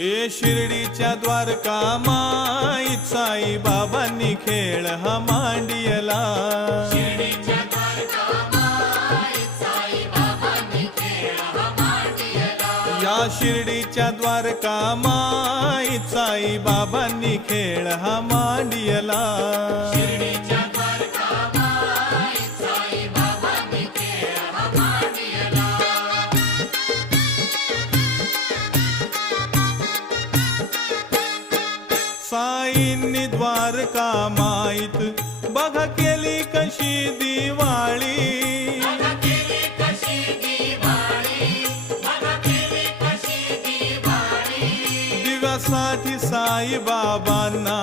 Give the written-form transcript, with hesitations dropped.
हे शिर्डीच्या द्वारका माईत साई बाबांनी खेळ हा मांडियला। या शिर्डीच्या द्वारका माईत साई बाबांनी खेळ हा मांडियला। साईंनी द्वारका माईत बघा केली कशी दिवाळी। दिव्यासाठी साई बाबांना